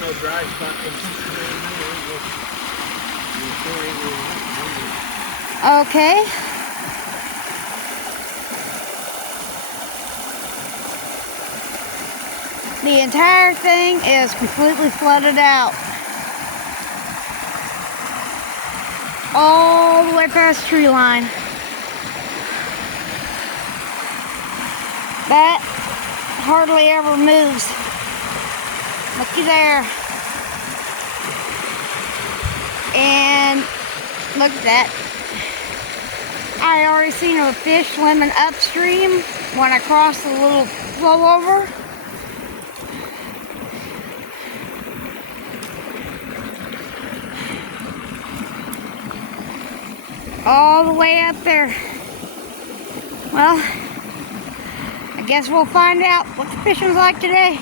there's no dry spot. Okay. The entire thing is completely flooded out. All the way past the tree line. That hardly ever moves. Looky there. And look at that. I already seen a fish swimming upstream when I crossed the little flow over. All the way up there. Well, I guess we'll find out what the fishing's like today.